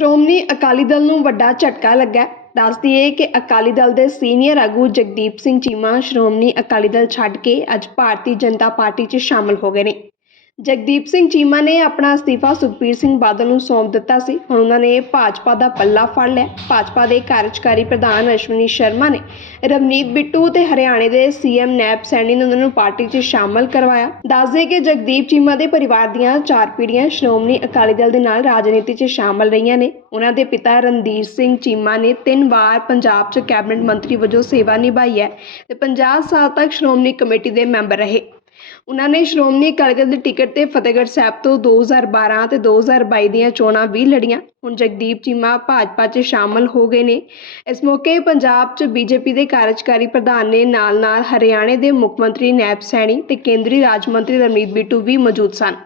ਸ਼੍ਰੋਮਣੀ ਅਕਾਲੀ ਦਲ ਨੂੰ ਵੱਡਾ ਝਟਕਾ ਲੱਗਾ ਹੈ। ਦੱਸ ਦਈਏ ਕਿ ਅਕਾਲੀ ਦਲ ਦੇ ਸੀਨੀਅਰ ਆਗੂ ਜਗਦੀਪ ਸਿੰਘ ਚੀਮਾ ਸ਼੍ਰੋਮਣੀ ਅਕਾਲੀ ਦਲ ਛੱਡ ਕੇ ਅੱਜ ਭਾਰਤੀ ਜਨਤਾ ਪਾਰਟੀ 'ਚ ਸ਼ਾਮਲ ਹੋ ਗਏ ਨੇ ਜਗਦੀਪ ਸਿੰਘ ਚੀਮਾ ਨੇ ਆਪਣਾ ਅਸਤੀਫਾ ਸੁਖਬੀਰ ਸਿੰਘ ਬਾਦਲ ਨੂੰ ਸੌਂਪ ਦਿੱਤਾ ਸੀ। ਹੁਣ ਉਹਨਾਂ ਨੇ ਭਾਜਪਾ ਦਾ ਪੱਲਾ ਫੜ ਲਿਆ। ਭਾਜਪਾ ਦੇ ਕਾਰਜਕਾਰੀ ਪ੍ਰਧਾਨ ਅਸ਼ਵਨੀ ਸ਼ਰਮਾ ਨੇ ਰਵਨੀਤ ਬਿੱਟੂ ਤੇ ਹਰਿਆਣੇ ਦੇ ਸੀਐਮ ਨੈਬ ਸੈਣੀ ਨੇ ਉਹਨਾਂ ਨੂੰ ਪਾਰਟੀ 'ਚ ਸ਼ਾਮਲ ਕਰਵਾਇਆ। ਦੱਸਦੇ ਕਿ ਜਗਦੀਪ ਚੀਮਾ ਦੇ ਪਰਿਵਾਰ ਦੀਆਂ ਚਾਰ ਪੀੜ੍ਹੀਆਂ ਸ਼੍ਰੋਮਣੀ ਅਕਾਲੀ ਦਲ ਦੇ ਨਾਲ ਰਾਜਨੀਤੀ 'ਚ ਸ਼ਾਮਲ ਰਹੀਆਂ ਨੇ। ਉਹਨਾਂ ਦੇ ਪਿਤਾ ਰਣਧੀਰ ਸਿੰਘ ਚੀਮਾ ਨੇ ਤਿੰਨ ਵਾਰ ਪੰਜਾਬ 'ਚ ਕੈਬਨਿਟ ਮੰਤਰੀ ਵਜੋਂ ਸੇਵਾ ਨਿਭਾਈ ਹੈ ਤੇ 50 ਸਾਲ ਤੱਕ ਸ਼੍ਰੋਮਣੀ ਕਮੇਟੀ ਦੇ ਮੈਂਬਰ ਰਹੇ। ਉਹਨਾਂ ਨੇ ਸ਼੍ਰੋਮਣੀ ਅਕਾਲੀ ਦਲ ਦੀ ਟਿਕਟ ਤੇ ਫਤਿਹਗੜ੍ਹ ਸਾਹਿਬ ਤੋਂ 2012 ਤੇ 2022 ਦੀਆਂ ਚੋਣਾਂ ਵੀ ਲੜੀਆਂ। ਹੁਣ ਜਗਦੀਪ ਚੀਮਾ ਭਾਜਪਾ 'ਚ ਸ਼ਾਮਲ ਹੋ ਗਏ ਨੇ। ਇਸ ਮੌਕੇ ਪੰਜਾਬ 'ਚ ਬੀਜੇਪੀ ਦੇ ਕਾਰਜਕਾਰੀ ਪ੍ਰਧਾਨ ਨੇ ਨਾਲ-ਨਾਲ ਹਰਿਆਣੇ ਦੇ ਮੁੱਖ ਮੰਤਰੀ ਨੈਬ ਸੈਣੀ ਤੇ ਕੇਂਦਰੀ ਰਾਜ ਮੰਤਰੀ ਰਣਜੀਤ ਬਿੱਟੂ ਵੀ ਮੌਜੂਦ ਸਨ।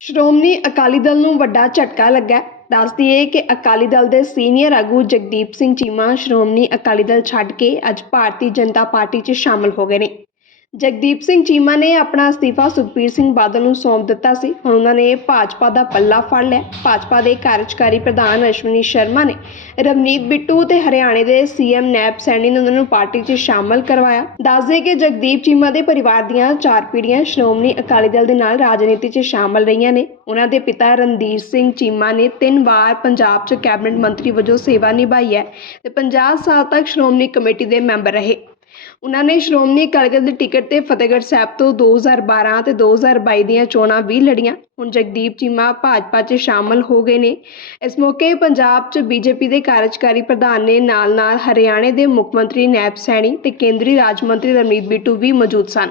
ਸ਼੍ਰੋਮਣੀ ਅਕਾਲੀ ਦਲ ਨੂੰ ਵੱਡਾ ਝਟਕਾ ਲੱਗਾ। ਹੈ। ਦੱਸ ਦਈਏ ਕਿ ਅਕਾਲੀ ਦਲ ਦੇ ਸੀਨੀਅਰ ਆਗੂ ਜਗਦੀਪ ਸਿੰਘ ਚੀਮਾ ਸ਼੍ਰੋਮਣੀ ਅਕਾਲੀ ਦਲ ਛੱਡ ਕੇ ਅੱਜ ਭਾਰਤੀ ਜਨਤਾ ਪਾਰਟੀ 'ਚ ਸ਼ਾਮਲ ਹੋ ਗਏ ਨੇ। ਜਗਦੀਪ ਸਿੰਘ ਚੀਮਾ ਨੇ ਆਪਣਾ ਅਸਤੀਫਾ ਸੁਖਬੀਰ ਸਿੰਘ ਬਾਦਲ ਨੂੰ ਸੌਂਪ ਦਿੱਤਾ ਸੀ। ਹੁਣ ਉਹਨਾਂ ਨੇ ਭਾਜਪਾ ਦਾ ਪੱਲਾ ਫੜ ਲਿਆ। ਭਾਜਪਾ ਦੇ ਕਾਰਜਕਾਰੀ ਪ੍ਰਧਾਨ ਅਸ਼ਵਨੀ ਸ਼ਰਮਾ ਨੇ ਰਵਨੀਤ ਬਿੱਟੂ ਤੇ ਹਰਿਆਣੇ ਦੇ ਸੀਐਮ ਨੈਬ ਸੈਣੀ ਨੇ ਉਹਨਾਂ ਨੂੰ ਪਾਰਟੀ 'ਚ ਸ਼ਾਮਲ ਕਰਵਾਇਆ। ਦੱਸਦੇ ਕਿ ਜਗਦੀਪ ਚੀਮਾ ਦੇ ਪਰਿਵਾਰ ਦੀਆਂ ਚਾਰ ਪੀੜ੍ਹੀਆਂ ਸ਼੍ਰੋਮਣੀ ਅਕਾਲੀ ਦਲ ਦੇ ਨਾਲ ਰਾਜਨੀਤੀ 'ਚ ਸ਼ਾਮਲ ਰਹੀਆਂ ਨੇ। ਉਹਨਾਂ ਦੇ ਪਿਤਾ ਰਣਧੀਰ ਸਿੰਘ ਚੀਮਾ ਨੇ ਤਿੰਨ ਵਾਰ ਪੰਜਾਬ 'ਚ ਕੈਬਨਿਟ ਮੰਤਰੀ ਵਜੋਂ ਸੇਵਾ ਨਿਭਾਈ ਹੈ ਤੇ 50 ਸਾਲ ਤੱਕ ਸ਼੍ਰੋਮਣੀ ਕਮੇਟੀ ਦੇ ਮੈਂਬਰ ਰਹੇ। ਉਹਨਾਂ ਨੇ ਸ਼੍ਰੋਮਣੀ ਅਕਾਲੀ ਦਲ ਦੀ ਟਿਕਟ ਤੇ ਫਤਿਹਗੜ੍ਹ ਸਾਹਿਬ ਤੋਂ 2012 ਤੇ 2022 ਦੀਆਂ ਚੋਣਾਂ ਵੀ ਲੜੀਆਂ। ਹੁਣ ਜਗਦੀਪ ਚੀਮਾ ਭਾਜਪਾ 'ਚ ਸ਼ਾਮਲ ਹੋ ਗਏ ਨੇ। ਇਸ ਮੌਕੇ ਪੰਜਾਬ 'ਚ ਬੀਜੇਪੀ ਦੇ ਕਾਰਜਕਾਰੀ ਪ੍ਰਧਾਨ ਨੇ ਨਾਲ-ਨਾਲ ਹਰਿਆਣੇ ਦੇ ਮੁੱਖ ਮੰਤਰੀ ਨੈਬ ਸੈਣੀ ਤੇ ਕੇਂਦਰੀ ਰਾਜ ਮੰਤਰੀ ਰਣਜੀਤ ਬਿੱਟੂ ਵੀ ਮੌਜੂਦ ਸਨ।